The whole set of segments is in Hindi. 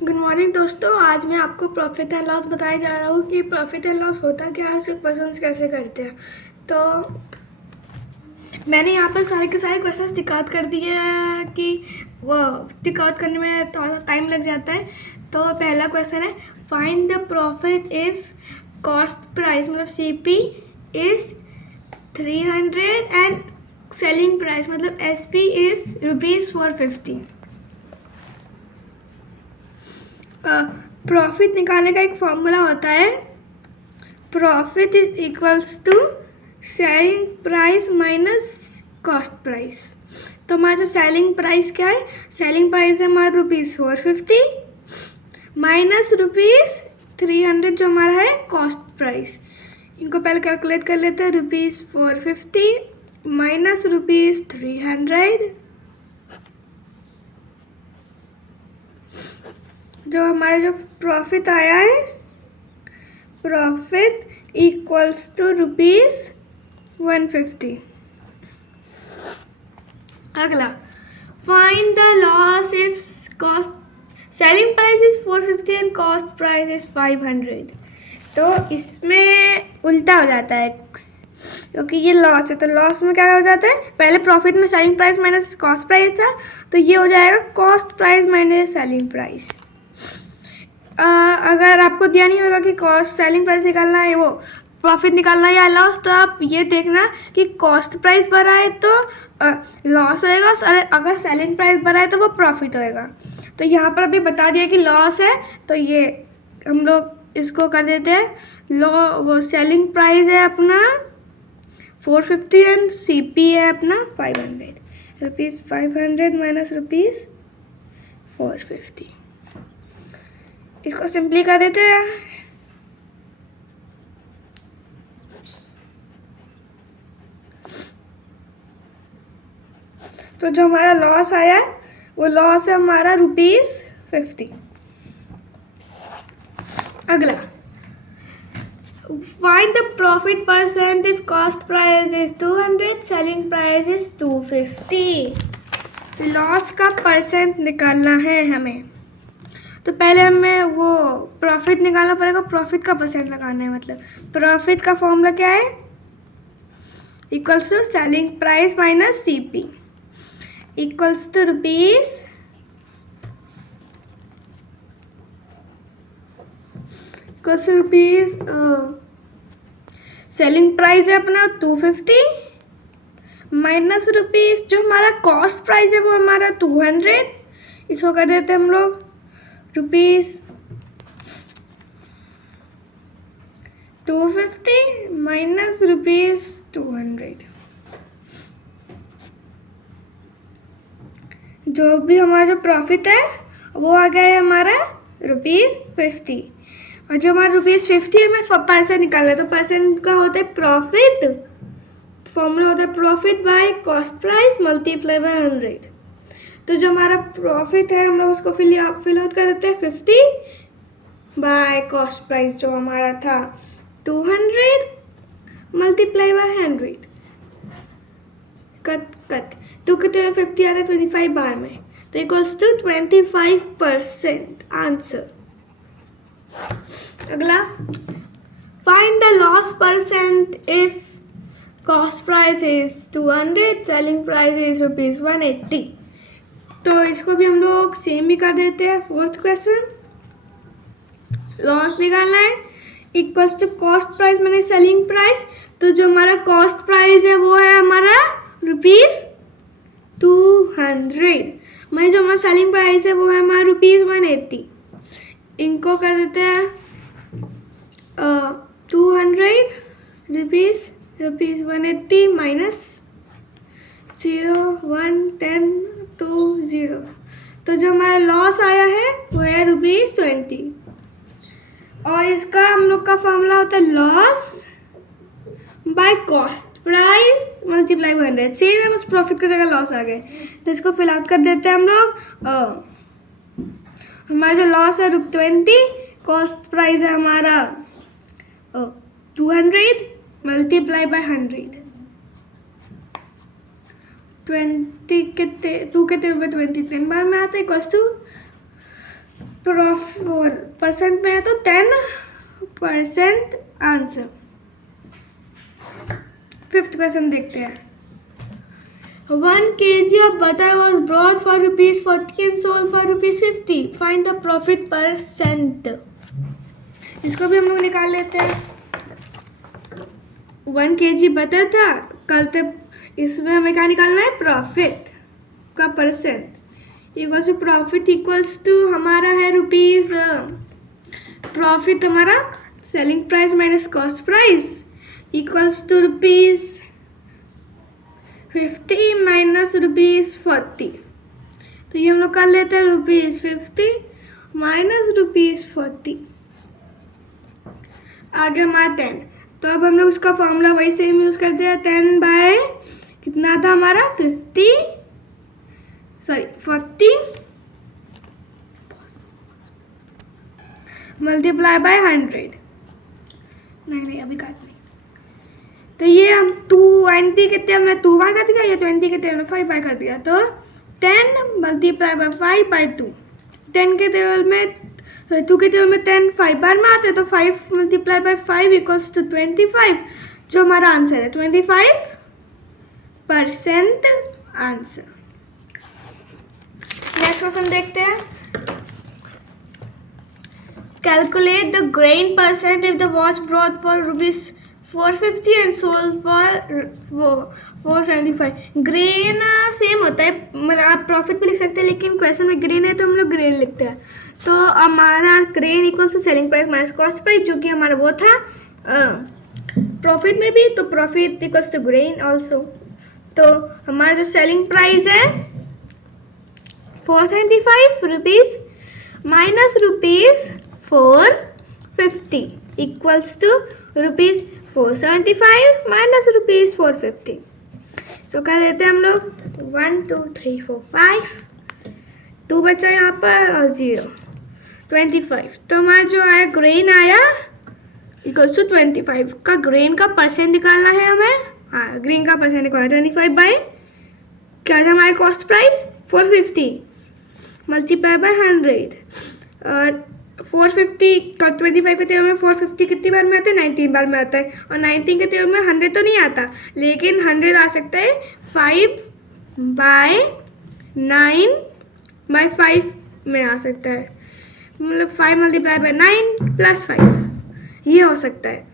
गुड मॉर्निंग दोस्तों। आज मैं आपको प्रॉफिट एंड लॉस बताया जा रहा हूँ कि प्रॉफिट एंड लॉस होता क्या है, उसके क्वेश्चंस कैसे करते हैं। तो मैंने यहाँ पर सारे के सारे क्वेश्चंस टिक आउट कर दिए हैं कि वो टिक आउट करने में थोड़ा टाइम लग जाता है। तो पहला क्वेश्चन है, find the profit if cost price मतलब CP is 300 and selling price मतलब SP इज़ ₹450। प्रॉफिट निकालने का एक फॉर्मूला होता है, profit is equals to selling price minus cost price. तो हमारा जो सेलिंग प्राइस क्या है, सेलिंग प्राइस है हमारा ₹450 माइनस ₹300 जो हमारा है कॉस्ट प्राइस। इनको पहले कैलकुलेट कर लेते हैं। ₹450 माइनस ₹300, जो हमारा जो प्रॉफिट आया है, प्रॉफिट इक्वल्स टू ₹150। अगला, find the loss if cost selling price is 450 and cost price is 500। तो इसमें उल्टा हो जाता है क्योंकि ये लॉस है। तो लॉस में क्या हो जाता है, पहले प्रॉफिट में selling price minus cost price था, तो ये हो जाएगा cost price minus selling price. अगर आपको दिया नहीं होगा कि कॉस्ट सेलिंग प्राइस निकालना है, वो प्रॉफिट निकालना है या लॉस, तो आप ये देखना कि कॉस्ट प्राइस बढ़ा है तो लॉस होएगा, और अगर सेलिंग प्राइस बढ़ा है तो वो प्रॉफिट होएगा। तो यहाँ पर अभी बता दिया कि लॉस है, तो ये हम लोग इसको कर देते हैं वो सेलिंग प्राइस है अपना 450 एंड CP है अपना 500। ₹500 माइनस ₹450, इसको सिंपली कर देते हैं। तो जो हमारा लॉस आया है वो लॉस है हमारा ₹50। अगला, find the profit percent if cost price is 200 selling price is 250। Loss का परसेंट निकालना है हमें, तो पहले हमें वो प्रॉफिट निकालना पड़ेगा, प्रॉफिट का परसेंट लगाना है। मतलब प्रॉफिट का फॉर्मूला क्या है, equals to selling price minus CP equals to rupees selling price है अपना 250 माइनस रुपीज जो हमारा कॉस्ट प्राइस है वो हमारा 200। इसको कर देते हैं हम लोग ₹250 माइनस ₹200। जो भी हमारा जो प्रॉफिट है वो आ गया है हमारा ₹50, और जो हमारा ₹50 है हमें परसेंट निकालना है। तो परसेंट का होता है प्रॉफिट, फॉर्मूला होता है profit by cost price multiply by 100। तो जो हमारा प्रॉफिट है हम लोग उसको फिल आउट कर देते हैं 50 बाय कॉस्ट प्राइस जो हमारा था 200 मल्टीप्लाई बाय 100। कट 2 के 50 आता है 25 बार में, तो इक्वल्स टू 25% आंसर। अगला, find the loss percent if cost price is 200 selling price is ₹180। तो इसको भी हम लोग सेम ही कर देते हैं। फोर्थ क्वेश्चन, लॉस निकालना है, इक्वल्स टू कॉस्ट प्राइस मैंने सेलिंग प्राइस। तो जो हमारा कॉस्ट प्राइस है वो है हमारा ₹200, मैं जो हमारा सेलिंग प्राइस है वो है हमारा ₹180। इनको कर देते हैं 200 ₹180 माइनस 0 1 10 2 0। तो जो हमारा लॉस आया है वो है ₹20। और इसका हम लोग का फॉर्मूला होता है loss by cost price multiply by 100। सीधे बस प्रॉफिट की जगह लॉस आ गए, तो इसको फिल आउट कर देते हैं हम लोग। हमारा जो लॉस है ₹20, कॉस्ट प्राइस है हमारा 200 मल्टीप्लाई बाय 100। 20 कितने 2 कितने 20 3 बार में आता है, इक्वल्स टू परसेंट में है तो 10% आंसर। फिफ्थ क्वेश्चन देखते हैं। 1 kg of butter was bought for ₹40 and sold for ₹50. Find the profit %. इसको भी हम लोग निकाल लेते हैं। 1 kg बटर था कल तक, इसमें हमें क्या निकालना है, प्रॉफिट का percent. Equals to profit equals to हमारा है रुपीज, प्रॉफिट हमारा selling price minus cost price equals to ₹50 minus ₹40। तो ये हम लोग कर लेते हैं ₹50 माइनस ₹40। आगे हमारा 10, तो अब हम लोग उसका फॉर्मूला वही सेम यूज करते हैं। 10 बाय कितना था हमारा 40 मल्टीप्लाई बाय 100। नहीं अभी काट नहीं। तो ये हम 20 कितने हमने 2 बाय कर दिया, या 20 कितने हमने 5 बाय कर दिया। तो 10 मल्टीप्लाई बाय 5 बाय 2। 10 के टेबल में 2 के टेबल में 10 5 बार में आते हैं, तो 5 मल्टीप्लाई बाय 5 इक्वल्स टू 25, जो हमारा आंसर है 25% आंसर। नेक्स्ट क्वेश्चन देखते हैं। Calculate the grain percent if the watch brought for ₹450 and sold for $475। Grain same होता है, मतलब आप प्रॉफिट भी लिख सकते हैं, लेकिन क्वेश्चन में ग्रेन है तो हम लोग ग्रेन लिखते हैं। तो हमारा gain equals to selling price minus cost price, जो कि हमारा वो था प्रॉफिट में भी, तो profit equals to gain also. तो हमारा जो सेलिंग प्राइस है ₹475 माइनस ₹450 इक्वल्स टू ₹475 माइनस ₹450। तो कर देते हैं हम लोग 1 2 3 4 5, 2 बचा यहाँ पर और 0, 25। तो हमारा जो आया ग्रेन आया इक्वल्स टू 25 का ग्रेन का परसेंट निकालना है हमें। हाँ, ग्रेन का परसेंट निकालना 25 बाय क्या था हमारे कॉस्ट प्राइस 450 मल्टीप्लाई बाय 100। और 450 का 25 के टेबल में 450 कितनी बार में आता है, 19 बार में आता है। और 19 के टेबल में 100 तो नहीं आता, लेकिन 100 आ सकता है 5 बाय 9 बाय 5 में आ सकता है, मतलब 5 मल्टीप्लाई बाय 9 प्लस 5 ये हो सकता है।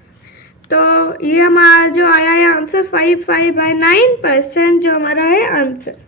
तो ये हमारा जो आया है आंसर 5 बाय 9% जो हमारा है आंसर।